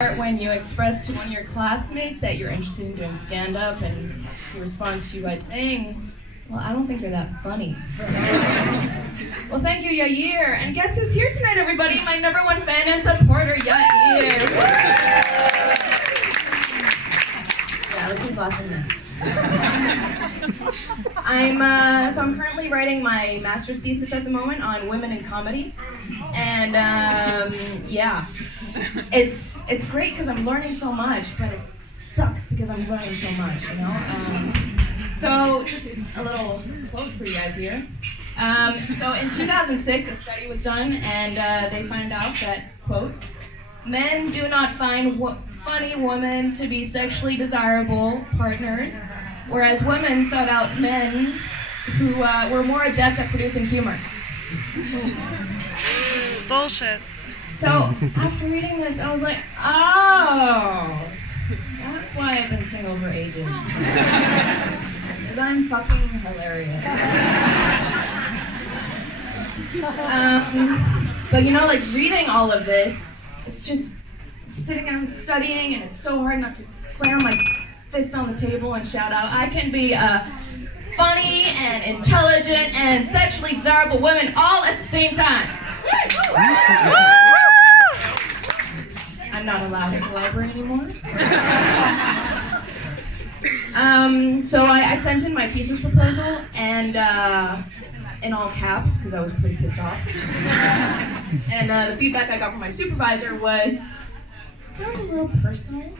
When you express to one of your classmates that you're interested in doing stand-up and he responds to you by saying, well, I don't think you're that funny. Well, thank you, Yair. And guess who's here tonight, everybody? My number one fan and supporter, Yair. Yeah, look who's laughing now. I'm currently writing my master's thesis at the moment on women in comedy. And yeah, it's great because I'm learning so much, but it sucks because I'm learning so much, you know? So just a little quote for you guys here. So in 2006, a study was done, and they found out that, quote, men do not find funny women to be sexually desirable partners, whereas women sought out men who were more adept at producing humor. Bullshit. So after reading this, I was like, oh, that's why I've been single for ages. Because I'm fucking hilarious. But you know, like reading all of this, it's just sitting and studying, and it's so hard not to slam my fist on the table and shout out, I can be funny and intelligent and sexually desirable women all at the same time. I'm not allowed to collaborate anymore. So I sent in my thesis proposal, and in all caps, because I was pretty pissed off. And the feedback I got from my supervisor was, sounds a little personal.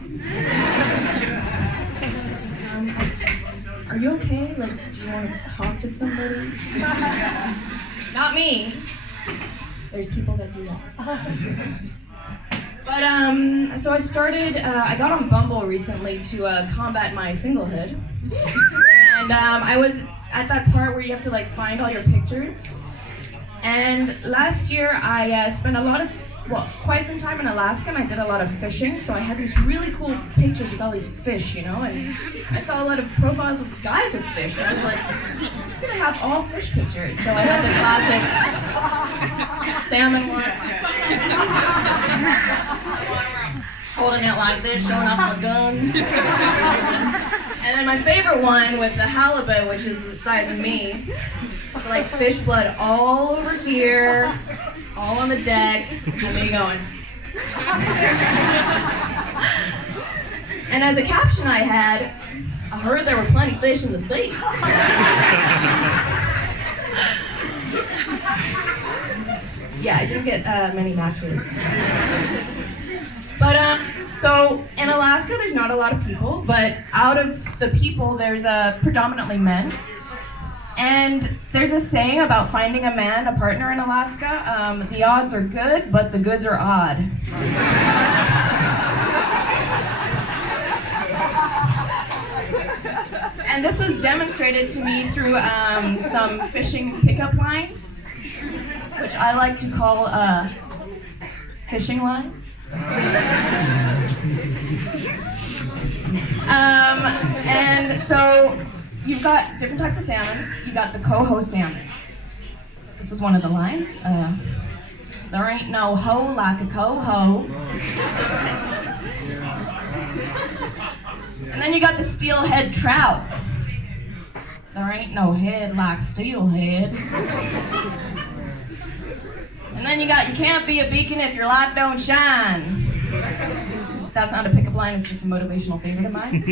Are you okay? Like, do you want to talk to somebody? Not me. There's people that do that. But, so I started, I got on Bumble recently to combat my singlehood. And I was at that part where you have to, like, find all your pictures. And last year I spent quite some time in Alaska, and I did a lot of fishing, so I had these really cool pictures with all these fish, you know, and I saw a lot of profiles with guys with fish, so I was like, I'm just gonna have all fish pictures. So I had the classic salmon one, holding it like this, showing off my guns. And then my favorite one with the halibut, which is the size of me, like fish blood all over here, all on the deck, and me going. And as a caption I had, I heard there were plenty of fish in the sea. Yeah, I didn't get many matches. But so in Alaska there's not a lot of people, but out of the people there's predominantly men. And there's a saying about finding a partner in Alaska. The odds are good, but the goods are odd. And this was demonstrated to me through some fishing pickup lines, which I like to call fishing lines. And so you've got different types of salmon. You got the coho salmon. This was one of the lines. There ain't no hoe like a coho. And then you got the steelhead trout. There ain't no head like steelhead. And then you can't be a beacon if your light don't shine. That's not a pickup line, it's just a motivational favorite of mine.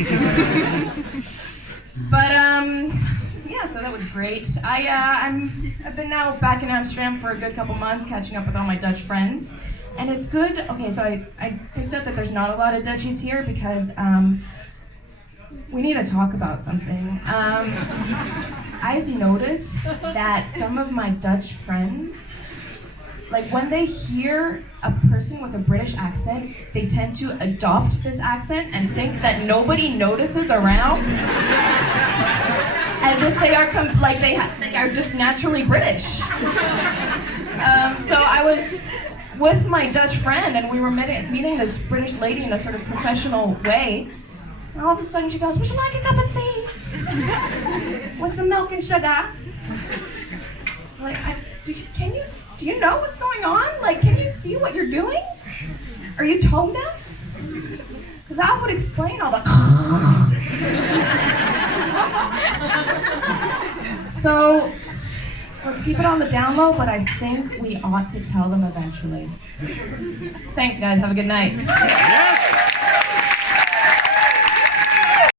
But yeah, so that was great. I've been now back in Amsterdam for a good couple months, catching up with all my Dutch friends, and it's good. Okay, so I picked up that there's not a lot of Dutchies here because we need to talk about something. I've noticed that some of my Dutch friends, like when they hear a person with a British accent, they tend to adopt this accent and think that nobody notices around, as if they are they are just naturally British. So I was with my Dutch friend, and we were meeting this British lady in a sort of professional way. And all of a sudden she goes, "Would you like a cup of tea with some milk and sugar?" It's like, do you know what's going on? Like, can you see what you're doing? Are you tone deaf? Because that would explain all the So, let's keep it on the down low, but I think we ought to tell them eventually. Thanks, guys. Have a good night. Yes.